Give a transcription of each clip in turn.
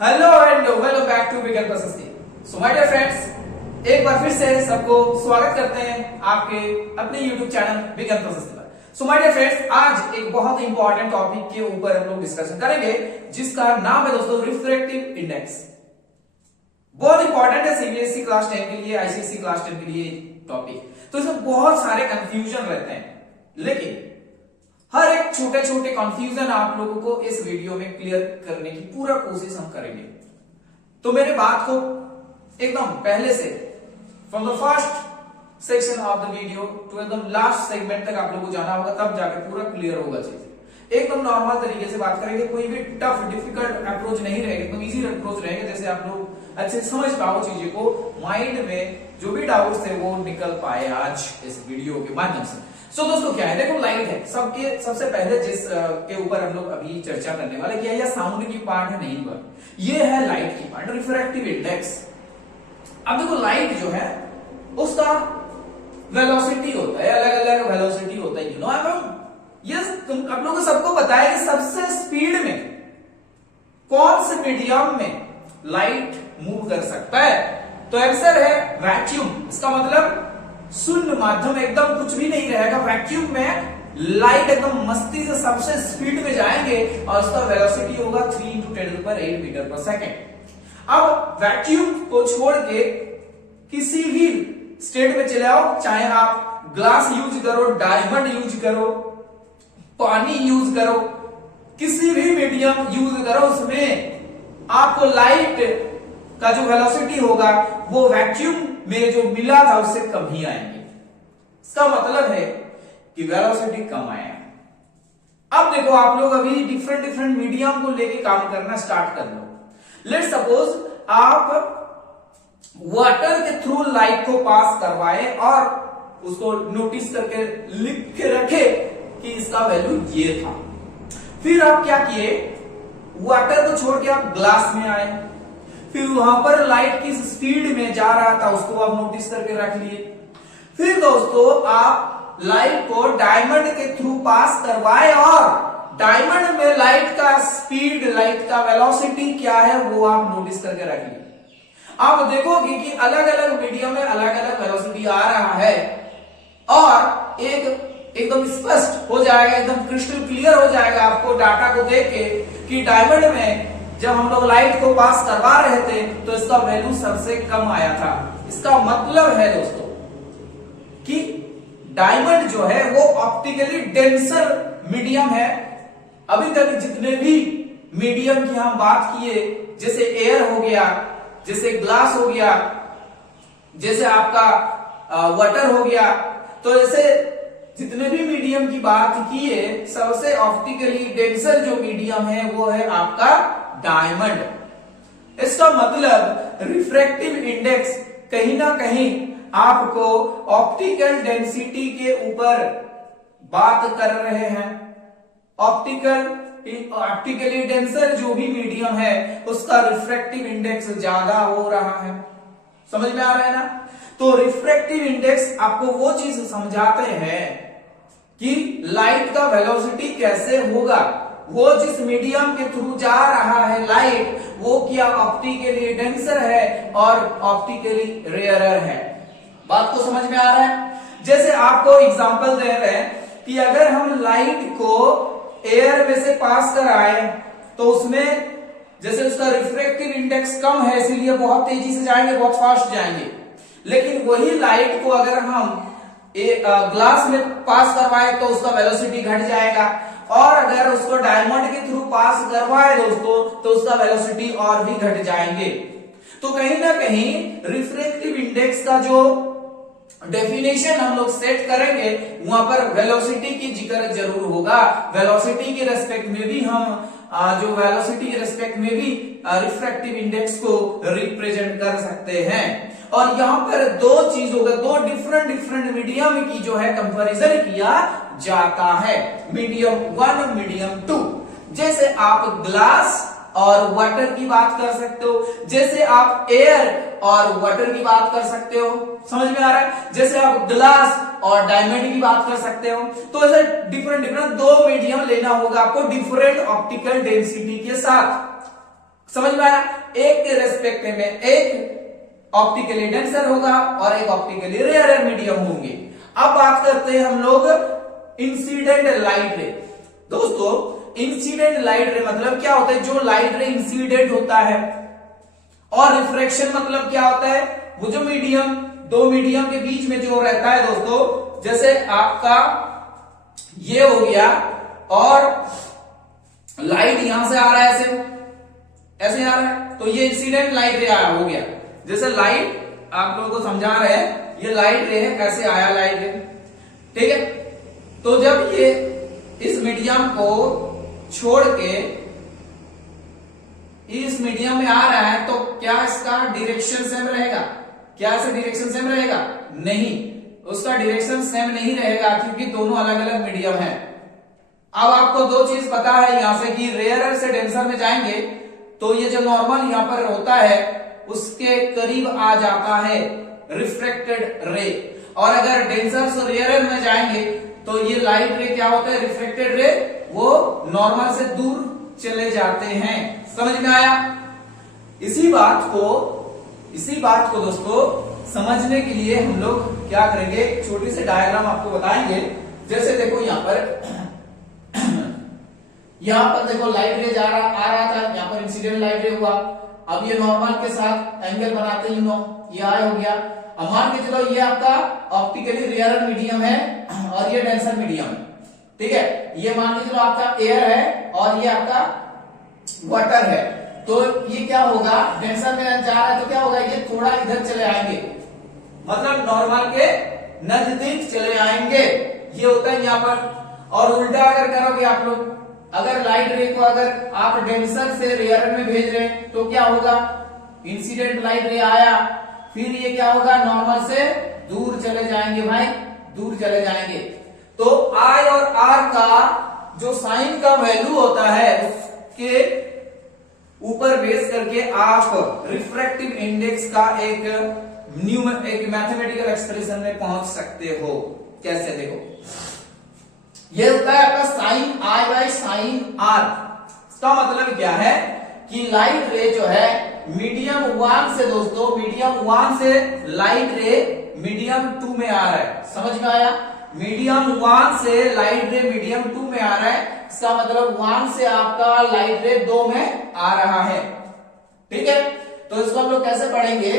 Hello and welcome back to Vigyan Prashasti. So my dear friends, एक बार फिर से सबको स्वागत करते हैं आपके अपने YouTube चैनल विज्ञान प्रशस्ति पर। सो माय डियर फ्रेंड्स, आज एक बहुत इंपॉर्टेंट टॉपिक के ऊपर हम लोग डिस्कशन करेंगे जिसका नाम है दोस्तों रिफ्रैक्टिव इंडेक्स। बहुत इंपॉर्टेंट है सीबीएसई क्लास 10 के लिए, आईसीएसई क्लास 10 के लिए टॉपिक। तो इसमें बहुत सारे कंफ्यूजन रहते हैं, लेकिन हर एक छोटे छोटे कंफ्यूजन आप लोगों को इस वीडियो में क्लियर करने की पूरा कोशिश हम करेंगे। तो मेरे बात को एकदम पहले से from the first section of the video to एकदम लास्ट सेगमेंट तक आप लोगों को जाना होगा, तब जाकर पूरा क्लियर होगा चीज। एकदम नॉर्मल तरीके से बात करेंगे, कोई भी टफ डिफिकल्ट अप्रोच नहीं रहेगा, एकदम इजी अप्रोच रहेगा, जैसे आप लोग अच्छे समझ पाओ चीजें को, माइंड में जो भी डाउट्स थे वो निकल पाए आज इस वीडियो के माध्यम से। सो दोस्तों क्या है, देखो लाइट है सबके, सबसे पहले जिस के ऊपर हम लोग अभी चर्चा करने वाले, क्या है साउंड की पार्ट है नहीं पर, ये है लाइट की पार्ट, रिफ्रैक्टिव इंडेक्स। अब देखो लाइट जो है उसका वेलोसिटी होता है, अलग अलग वेलोसिटी होता है, यू नो। यस, तुम आप लोगों को सबको पता है कि सबसे स्पीड में कौन से मीडियम में लाइट मूव कर सकता है, तो आंसर है वैक्यूम। इसका मतलब शून्य माध्यम, एकदम कुछ भी नहीं रहेगा, वैक्यूम में लाइट एकदम मस्ती से सबसे स्पीड में जाएंगे और उसका वेलोसिटी होगा 3 × 10⁸ मीटर पर सेकेंड। अब वैक्यूम को छोड़ के किसी भी स्टेट में चले आओ, चाहे आप ग्लास यूज करो, डायमंड यूज करो, पानी यूज करो, किसी भी मीडियम यूज करो, उसमें आपको लाइट का जो वेलोसिटी होगा वो वैक्यूम में जो मिला था उससे कम ही आएंगे। इसका मतलब है कि वेलोसिटी कम आया। अब देखो आप लोग अभी डिफरेंट डिफरेंट मीडियम को लेके काम करना स्टार्ट कर लो। लेट्स सपोज आप वाटर के थ्रू लाइट को पास करवाए और उसको नोटिस करके लिख के रखे कि इसका वैल्यू ये था। फिर आप क्या किए, वाटर को छोड़ के आप ग्लास में आए, फिर वहां पर लाइट किस स्पीड में जा रहा था उसको आप नोटिस करके रख लिए। फिर दोस्तों आप लाइट को डायमंड के थ्रू पास करवाए और डायमंड में लाइट का स्पीड, लाइट का वेलोसिटी क्या है वो आप नोटिस करके रख लिए। आप देखोगे कि अलग अलग मीडियम में अलग अलग वेलोसिटी आ रहा है और एकदम स्पष्ट हो जाएगा, एकदम क्रिस्टल क्लियर हो जाएगा आपको डाटा को देख के कि डायमंड में जब हम लोग लाइट को पास करवा रहे थे तो इसका वैल्यू सबसे कम आया था। इसका मतलब है दोस्तों कि डायमंड जो है वो ऑप्टिकली डेंसर मीडियम है। अभी तक जितने भी मीडियम की हम बात किए, जैसे एयर हो गया, जैसे ग्लास हो गया, जैसे आपका वाटर हो गया, तो ऐसे जितने भी मीडियम की बात की है, सबसे ऑप्टिकली डेंसर जो मीडियम है वो है आपका डायमंड। इसका मतलब रिफ्रैक्टिव इंडेक्स कहीं ना कहीं आपको ऑप्टिकल डेंसिटी के ऊपर बात कर रहे हैं। ऑप्टिकली डेंसर जो भी मीडियम है उसका रिफ्रैक्टिव इंडेक्स ज्यादा हो रहा है। समझ में आ रहा है ना? तो रिफ्रैक्टिव इंडेक्स आपको वो चीज समझाते हैं कि लाइट का वेलोसिटी कैसे होगा, वो जिस मीडियम के थ्रू जा रहा है लाइट, वो क्या ऑप्टिकली डेंसर है और ऑप्टिकली रेयरर है। बात को समझ में आ रहा है? जैसे आपको एग्जांपल दे रहे हैं कि अगर हम लाइट को एयर में से पास कराएं तो उसमें जैसे उसका रिफ्रैक्टिव इंडेक्स कम है, इसलिए बहुत तेजी से जाएंगे, बहुत फास्ट जाएंगे। लेकिन वही लाइट को अगर हम ग्लास में पास करवाए तो उसका वेलोसिटी घट जाएगा, और अगर उसको डायमंड के थ्रू पास करवाए दोस्तों तो उसका वेलोसिटी और भी घट जाएंगे। तो कहीं ना कहीं रिफ्रैक्टिव इंडेक्स का जो डेफिनेशन हम लोग सेट करेंगे वहां पर वेलोसिटी की जिक्र जरूर होगा। वेलोसिटी के रेस्पेक्ट में भी हम जो वेलोसिटी के रेस्पेक्ट में भी रिफ्रैक्टिव इंडेक्स को रिप्रेजेंट कर सकते हैं। और यहां पर दो चीज होगा, दो डिफरेंट मीडियम की जो है कंपैरिजन किया जाता है, मीडियम 1 मीडियम 2। जैसे आप ग्लास और वाटर की बात कर सकते हो, जैसे आप एयर और वाटर की बात कर सकते हो। समझ में आ रहा है? जैसे आप ग्लास और डायमंड की बात कर सकते हो। तो ऐसे डिफरेंट दो मीडियम लेना होगा आपको डिफरेंट ऑप्टिकल डेंसिटी के साथ। समझ में आया? एक के रेस्पेक्ट में एक ऑप्टिकली डेंसर होगा और एक ऑप्टिकली रेयर मीडियम होंगे। अब बात करते हैं हम लोग इंसिडेंट लाइट रे। दोस्तों इंसिडेंट लाइट रे मतलब क्या होता है? जो लाइट रे इंसिडेंट होता है, और रिफ्रैक्शन मतलब क्या होता है? वो जो मीडियम, दो मीडियम के बीच में जो रहता है दोस्तों, जैसे आपका ये हो गया और लाइट यहां से आ रहा है, ऐसे आ रहा है, तो ये इंसिडेंट लाइट रे आया हो गया। जैसे लाइट आप लोगों को समझा रहे हैं, ये लाइट रे है, कैसे आया लाइट रे, ठीक है। तो जब ये इस मीडियम को छोड़ के इस मीडियम में आ रहा है, तो क्या इसका डायरेक्शन सेम रहेगा? क्या इसका डायरेक्शन सेम रहेगा? नहीं, उसका डायरेक्शन सेम नहीं रहेगा, क्योंकि दोनों अलग अलग मीडियम है। अब आपको दो चीज पता है यहां से कि रेयर से डेंसर में जाएंगे तो ये जो नॉर्मल यहां पर होता है उसके करीब आ जाता है रिफ्रैक्टेड रे, और अगर डेंसर से रेयर में जाएंगे तो ये लाइट रे क्या होता है? रिफ्लेक्टेड रे, वो नॉर्मल से दूर चले जाते हैं। समझ में आया? इसी बात को दोस्तों समझने के लिए हम लोग क्या करेंगे, छोटी सी डायग्राम आपको बताएंगे। जैसे देखो यहां पर देखो लाइट रे आ रहा था, यहां पर इंसिडेंट लाइट रे हुआ। अब ये नॉर्मल के साथ एंगल बनाते ही ये आय हो गया। अब मान के चलो ये आपका ऑप्टिकली रेयर मीडियम है और ये डेंसर मीडियम है, ठीक है। ये मान के चलो आपका एयर है और ये आपका वाटर है, तो ये क्या होगा? डेंसर में जा रहा है तो क्या होगा? ये थोड़ा इधर चले आएंगे, मतलब नॉर्मल के नजदीक चले आएंगे, ये होता है यहां पर। और उल्टा अगर करोगे आप लोग, अगर लाइट रे को अगर आप डेंसर से रेयर में भेज रहे हैं तो क्या होगा? इंसिडेंट लाइट रे आया, फिर ये क्या होगा? नॉर्मल से दूर चले जाएंगे भाई, दूर चले जाएंगे। तो आई और आर का जो साइन का वैल्यू होता है उसके ऊपर बेस करके आप रिफ्रैक्टिव इंडेक्स का एक मैथमेटिकल एक्सप्रेशन में पहुंच सकते हो। कैसे? देखो ये होता है आपका sine i by sine r. इसका मतलब क्या है कि लाइट रे जो है मीडियम 1 से, दोस्तों मीडियम 1 से लाइट रे मीडियम 2 में आ रहा है। समझ में आया? मीडियम 1 से लाइट रे मीडियम 2 में आ रहा है, इसका मतलब 1 से आपका लाइट रे 2 में आ रहा है, ठीक है। तो इसको हम लोग कैसे पढ़ेंगे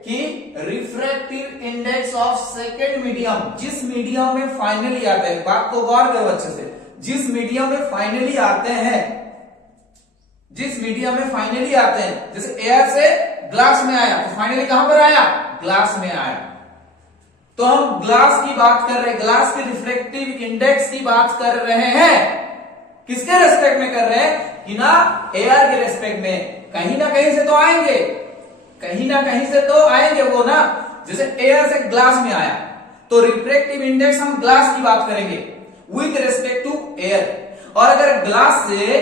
कि refractive index of second medium, जिस मीडियम में फाइनली आते हैं, बात को गौर करो अच्छे से, जिस मीडियम में फाइनली आते हैं, जिस मीडियम में फाइनली आते हैं, जैसे एयर से ग्लास में आया तो फाइनली कहां पर आया? ग्लास में आया। तो हम ग्लास की बात कर रहे हैं, ग्लास के रिफ्रैक्टिव इंडेक्स की बात कर रहे हैं। किसके रेस्पेक्ट में कर रहे हैं? कि ना एयर के रेस्पेक्ट में। कहीं ना कहीं से तो आएंगे, कहीं ना कहीं से तो आएंगे वो ना। जैसे एयर से ग्लास में आया तो रिफ्रैक्टिव इंडेक्स हम ग्लास की बात करेंगे विद रिस्पेक्ट टू एयर। और अगर ग्लास से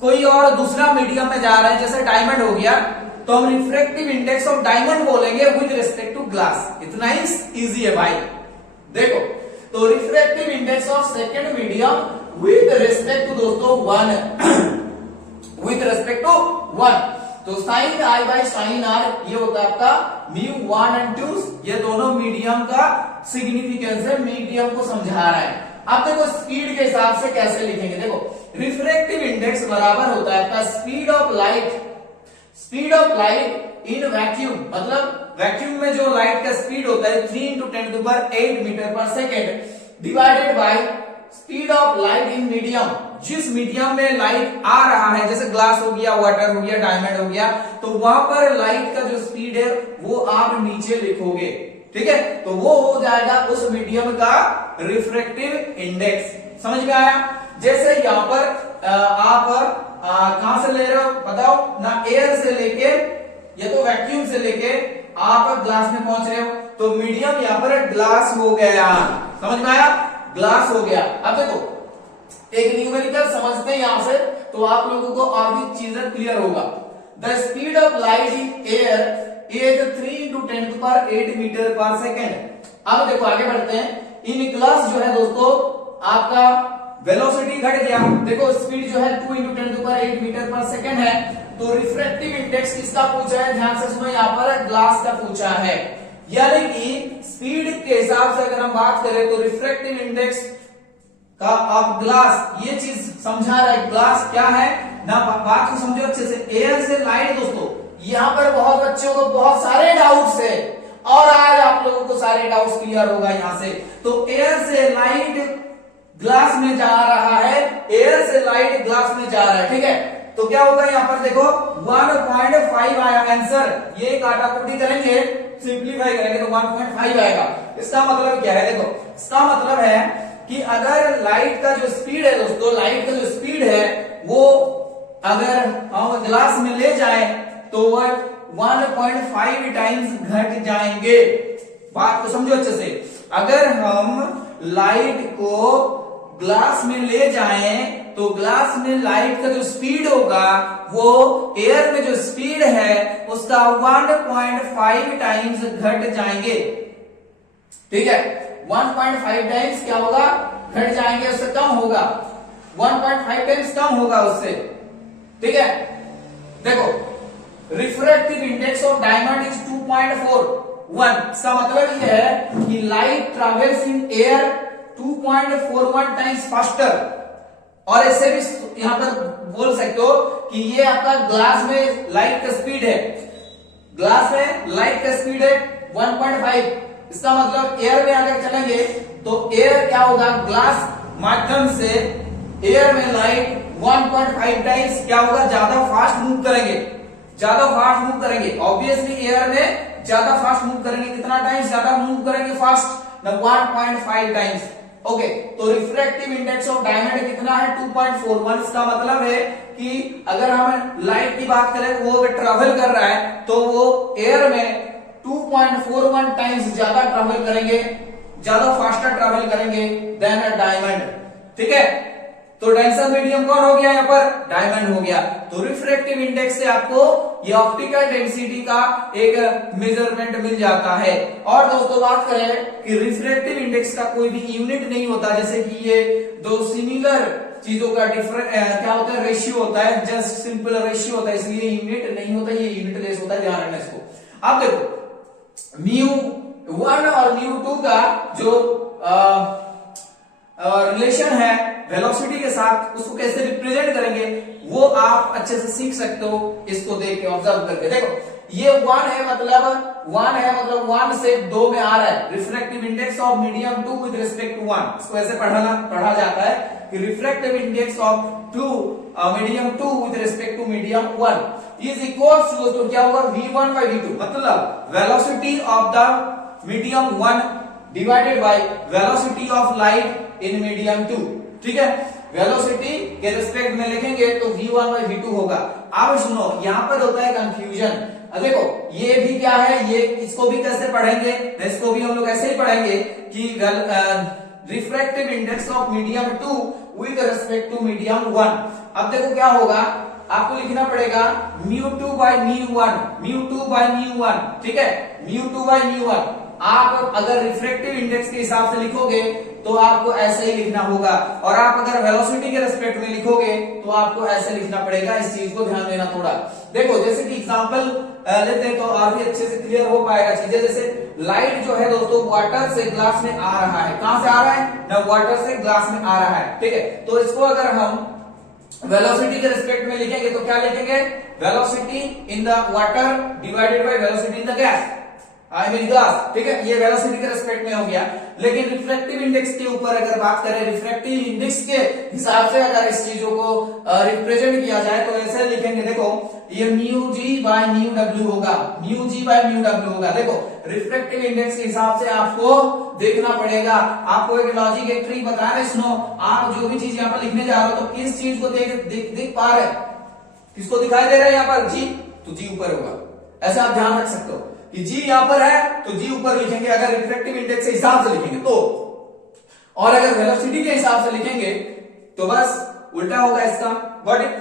कोई और दूसरा मीडियम में जा रहा है, जैसे डायमंड हो गया, तो हम रिफ्रैक्टिव इंडेक्स ऑफ डायमंड बोलेंगे विद रिस्पेक्ट टू ग्लास। इतना ही इजी है भाई। देखो तो refractive index of second medium with respect to दोस्तों 1, विद रिस्पेक्ट टू 1। तो sine i by sine r ये होता है आपका म्यू 1 एंड 2, ये दोनों मीडियम का सिग्निफिकेंस है, मीडियम को समझा रहा है। अब देखो स्पीड के हिसाब से कैसे लिखेंगे। देखो रिफ्रैक्टिव इंडेक्स बराबर होता है आपका speed of light in vacuum, मतलब वैक्यूम में जो लाइट का स्पीड होता है 3 × 10⁸ metre per second divided by speed of light in medium. जिस मीडियम में लाइट आ रहा है, जैसे ग्लास हो गया, वाटर हो गया, डायमंड हो गया, तो वहां पर लाइट का जो स्पीड है वो आप नीचे लिखोगे, ठीक है। तो वो हो जाएगा उस मीडियम का रिफ्रैक्टिव इंडेक्स। समझ में आया? जैसे यहां पर आप कहां से ले रहे हो बताओ ना, एयर से लेके या तो वैक्यूम से लेके आप ग्लास में पहुंच रहे हो, तो मीडियम यहां पर ग्लास हो गया। समझ में आया? ग्लास हो गया। अब देखो एक न्यूमेरिकल समझते हैं यहां से, तो आप लोगों को और भी चीजें क्लियर होगा। The speed of light in air is 3 × 10⁸ metre per second. अब देखो आगे बढ़ते हैं। इन ग्लास जो है दोस्तों आपका वेलोसिटी घट गया। देखो स्पीड जो है 2 × 10⁸ मीटर पर सेकेंड है, तो रिफ्रैक्टिव इंडेक्स किसका पूछा है, ध्यान से सुनो, यहाँ पर ग्लास का पूछा है। यानी कि स्पीड के हिसाब से अगर हम बात करें तो रिफ्रैक्टिव इंडेक्स का ऑफ ग्लास, ये चीज समझा रहा है। ग्लास क्या है ना, बात को समझो अच्छे से। एयर से लाइट, दोस्तों यहाँ पर बहुत बच्चों को बहुत सारे डाउट्स है और आज आप लोगों को सारे डाउट्स क्लियर होगा यहाँ से। तो एयर से लाइट ग्लास में जा रहा है, एयर से लाइट ग्लास में जा रहा है, ठीक है। तो क्या होगा यहाँ पर देखो 1.5 आया आंसर। ये काटाकुटी करेंगे, सिंप्लीफाई करेंगे तो 1.5 आएगा। इसका मतलब क्या है, देखो इसका मतलब है कि अगर लाइट का जो स्पीड है दोस्तों, लाइट का जो स्पीड है वो अगर हम ग्लास में ले जाए तो वह 1.5 टाइम्स घट जाएंगे। बात को समझो अच्छे से। अगर हम लाइट को ग्लास में ले जाएं तो ग्लास में लाइट का जो स्पीड होगा वो एयर में जो स्पीड है उसका 1.5 टाइम्स घट जाएंगे, ठीक है। 1.5 टाइम्स क्या होगा, घट जाएंगे, उससे कम होगा, 1.5 टाइम्स कम होगा उससे, ठीक है। देखो refractive index of diamond is 2.41। इसका मतलब यह है कि light travels in air 2.41 times faster. और ऐसे भी यहां पर बोल सकते हो कि ये आपका ग्लास में लाइट का स्पीड है, ग्लास में लाइट का स्पीड है 1.5। इसका मतलब एयर में अगर चलेंगे तो एयर क्या होगा, ग्लास माध्यम से एयर में लाइट 1.5 टाइम्स क्या होगा, ज्यादा फास्ट मूव करेंगे, ज्यादा फास्ट मूव करेंगे। ऑब्वियसली एयर में ज्यादा फास्ट मूव करेंगे, कितना टाइम्स ज्यादा मूव करेंगे फास्ट, 1.5 टाइम्स। ओके, तो रिफ्रैक्टिव इंडेक्स ऑफ डायमंड कितना है, 2.41। इसका मतलब है कि अगर हम लाइट की बात करें वो अगर ट्रेवल कर रहा है तो वो एयर में 2.41 टाइम्स ज्यादा ट्रेवल करेंगे, ज्यादा फास्टर ट्रेवल करेंगे देन अ डायमंड, ठीक है। तो डेंसर मीडियम कौन हो गया, यहाँ पर डायमंड हो गया। तो रिफ्रैक्टिव इंडेक्स से आपको ये ऑप्टिकल डेंसिटी का एक मेजरमेंट मिल जाता है। और दोस्तों बात करें कि रिफ्रैक्टिव इंडेक्स का कोई भी यूनिट नहीं होता, जैसे कि ये दो सिमिलर चीजों का डिफरेंट क्या होता है, रेशियो होता है, जस्ट सिंपल रेशियो होता है, इसलिए यूनिट नहीं होता, ये यूनिट लेस होता है, ध्यान रखना इसको। अब देखो μ1 और μ2 का जो रिलेशन है वेलोसिटी के साथ, उसको कैसे रिप्रेजेंट करेंगे वो आप अच्छे से सीख सकते हो इसको देख के, ऑब्जर्व करके। देखो ये 1 है मतलब 1 से 2 में आ रहा है, refractive index of medium 2 with respect to 1। इसको ऐसे पढ़ा जाता है कि refractive index of medium 2 with respect to medium 1 is equals to, तो क्या होगा, v1 by v2, मतलब velocity of the medium 1 divided by velocity of light in medium 2, ठीक है। वेलोसिटी के रिस्पेक्ट में लिखेंगे तो v1 by v2 होगा। अब सुनो यहां पर होता है कंफ्यूजन। देखो ये भी क्या है, ये इसको भी कैसे पढ़ेंगे, इसको भी हम लोग ऐसे ही पढ़ेंगे कि refractive index of medium 2 with respect to medium 1। अब देखो क्या होगा, आपको लिखना पड़ेगा μ2 by μ1, μ2 by μ1, ठीक है, μ2 by μ1। आप अगर रिफ्रैक्टिव इंडेक्स के हिसाब से लिखोगे तो आपको ऐसे ही लिखना होगा, और आप अगर वेलोसिटी के रिस्पेक्ट में लिखोगे तो आपको ऐसे लिखना पड़ेगा। इस चीज को ध्यान देना थोड़ा। देखो जैसे कि एग्जांपल लेते हैं तो और भी अच्छे से क्लियर हो पाएगा चीजें। जैसे लाइट जो है दोस्तों वाटर से ग्लास में आ रहा है, कहां से आ रहा है ना, वाटर से ग्लास में आ रहा है, ठीक है। तो इसको अगर हम वेलोसिटी के रिस्पेक्ट में लिखेंगे तो क्या लिखेंगे, velocity in the water divided by velocity in the gas, I mean glass, ठीक है। ये वेलोसिटी के रिस्पेक्ट में हो गया। लेकिन रिफ्रैक्टिव इंडेक्स के ऊपर अगर बात करें, रिफ्रैक्टिव इंडेक्स के हिसाब से अगर इस चीजों को रिप्रेजेंट किया जाए तो ऐसे लिखेंगे, देखो ये μg by μw होगा, μg by μw होगा। देखो रिफ्रैक्टिव इंडेक्स के हिसाब से आपको देखना पड़ेगा। आपको एक लॉजिक, एक ट्रिक बता रहे, सुनो। आप जो भी चीज यहाँ पर लिखने जा रहे हो तो किस चीज को देख पा रहे, किसको दिखाई दे रहा है यहाँ पर, जी, तो जी ऊपर होगा। ऐसा आप ध्यान रख सकते हो कि जी यहां पर है तो जी ऊपर लिखेंगे अगर रिफ्रैक्टिव इंडेक्स के हिसाब से लिखेंगे तो, और अगर वेलोसिटी के हिसाब से लिखेंगे तो बस उल्टा होगा इसका। Got it.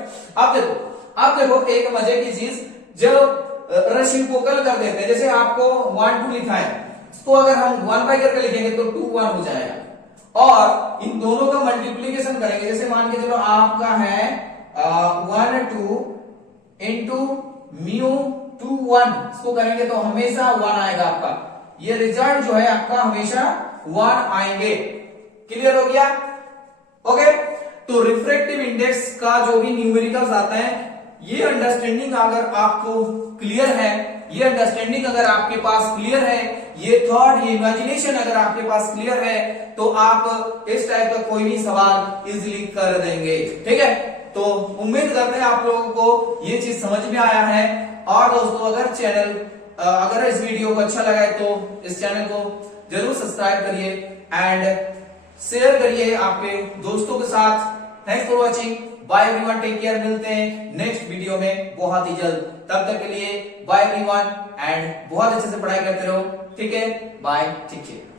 अब देखो एक मजे की चीज, जब रेसिप्रोकल कर देते हैं, जैसे आपको 1 2 लिखा है, इसको अगर हम 1 बाई करके लिखेंगे तो 2 1 हो जाएगा, और इन दोनों का मल्टीप्लीकेशन करेंगे, जैसे मान के चलो आपका है 1 2 इंटू म्यू टू 1 इसको करेंगे तो हमेशा 1 आएगा आपका। ये रिजल्ट जो है आपका हमेशा 1 आएंगे। क्लियर हो गया? ओके, तो रिफ्रैक्टिव इंडेक्स का जो भी न्यूमेरिकल्स आता है, ये अंडरस्टैंडिंग अगर आपको क्लियर है, ये अंडरस्टैंडिंग अगर आपके पास क्लियर है, ये थॉट, ये इमेजिनेशन अगर आपके पास क्लियर है, तो आप इस टाइप का कोई भी सवाल इजीली कर देंगे। ठीक है, तो उम्मीद करते हैं आप लोगों को ये चीज समझ में आया है। और दोस्तों, अगर इस वीडियो को अच्छा लगा है तो इस चैनल को जरूर सब्सक्राइब करिए एंड शेयर करिए आपके दोस्तों के साथ। Thanks for watching, bye everyone, take care. मिलते हैं नेक्स्ट वीडियो में बहुत ही जल्द। तब तक के लिए बाय एवरीवन एंड बहुत अच्छे से पढ़ाई करते रहो। ठीक है, बाय, टेक केयर।